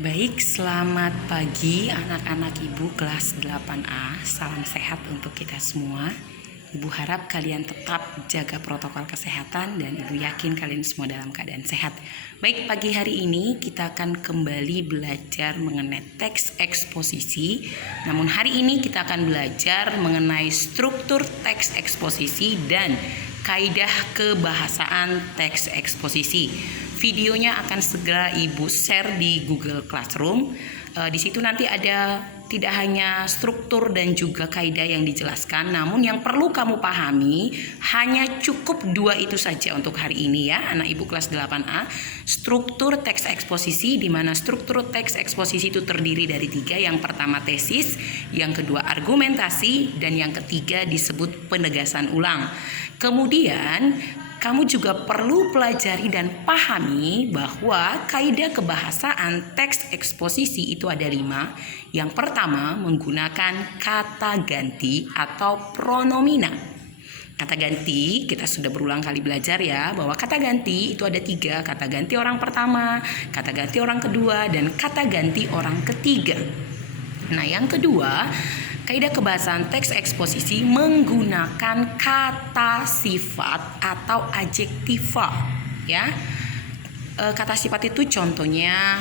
Baik, selamat pagi anak-anak Ibu kelas 8A. Salam sehat untuk kita semua. Ibu harap kalian tetap jaga protokol kesehatan dan Ibu yakin kalian semua dalam keadaan sehat. Baik, pagi hari ini kita akan kembali belajar mengenai teks eksposisi. Namun hari ini kita akan belajar mengenai struktur teks eksposisi dan kaidah kebahasaan teks eksposisi. Videonya akan segera Ibu share di Google Classroom. Di situ nanti ada tidak hanya struktur dan juga kaidah yang dijelaskan, namun yang perlu kamu pahami hanya cukup dua itu saja untuk hari ini ya, anak Ibu kelas 8A. Struktur teks eksposisi, di mana struktur teks eksposisi itu terdiri dari tiga. Yang pertama tesis, yang kedua argumentasi, dan yang ketiga disebut penegasan ulang. Kemudian kamu juga perlu pelajari dan pahami bahwa kaidah kebahasaan teks eksposisi itu ada 5. Yang pertama menggunakan kata ganti atau pronomina. Kata ganti kita sudah berulang kali belajar ya, bahwa kata ganti itu ada 3. Kata ganti orang pertama, kata ganti orang kedua, dan kata ganti orang ketiga. Nah, yang kedua, kaidah kebahasaan teks eksposisi menggunakan kata sifat atau adjektiva ya. Kata sifat itu contohnya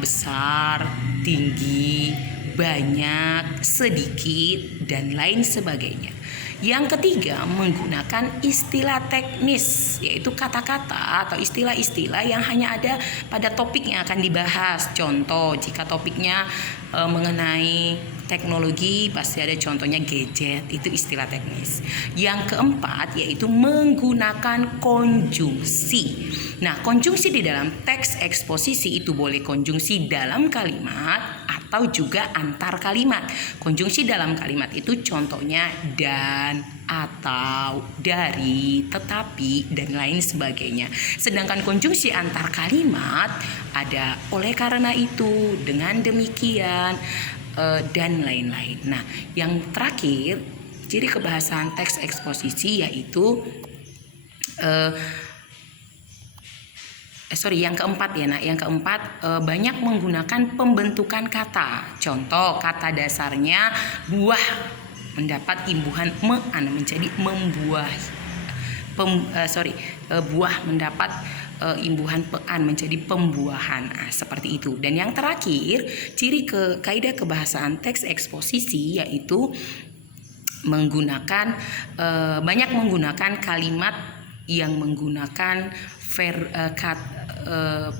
besar, tinggi, banyak, sedikit, dan lain sebagainya. Yang ketiga menggunakan istilah teknis, yaitu kata-kata atau istilah-istilah yang hanya ada pada topik yang akan dibahas. Contoh, jika topiknya mengenai teknologi, pasti ada contohnya gadget, itu istilah teknis. Yang keempat yaitu menggunakan konjungsi. Nah, konjungsi di dalam teks eksposisi itu boleh konjungsi dalam kalimat atau juga antar kalimat. Konjungsi dalam kalimat itu contohnya dan, atau, dari, tetapi, dan lain sebagainya. Sedangkan konjungsi antar kalimat ada oleh karena itu, dengan demikian, dan lain-lain. Nah, yang terakhir, ciri kebahasaan teks eksposisi yaitu yang keempat ya nak. Yang keempat banyak menggunakan pembentukan kata. Contoh, kata dasarnya buah mendapat imbuhan menjadi membuah. Buah mendapat imbuhan pean menjadi pembuahan. Seperti itu. Dan yang terakhir, ciri kaidah kebahasaan teks eksposisi yaitu banyak menggunakan kalimat yang menggunakan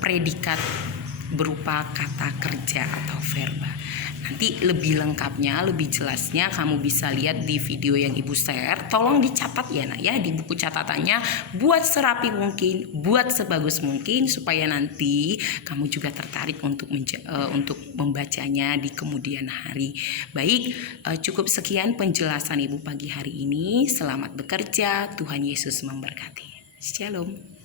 predikat berupa kata kerja atau verba. Nanti lebih lengkapnya, lebih jelasnya kamu bisa lihat di video yang Ibu share. Tolong dicatat ya nak ya, di buku catatannya, buat serapi mungkin, buat sebagus mungkin supaya nanti kamu juga tertarik untuk membacanya di kemudian hari. Baik, cukup sekian penjelasan Ibu pagi hari ini. Selamat bekerja, Tuhan Yesus memberkati. Shalom.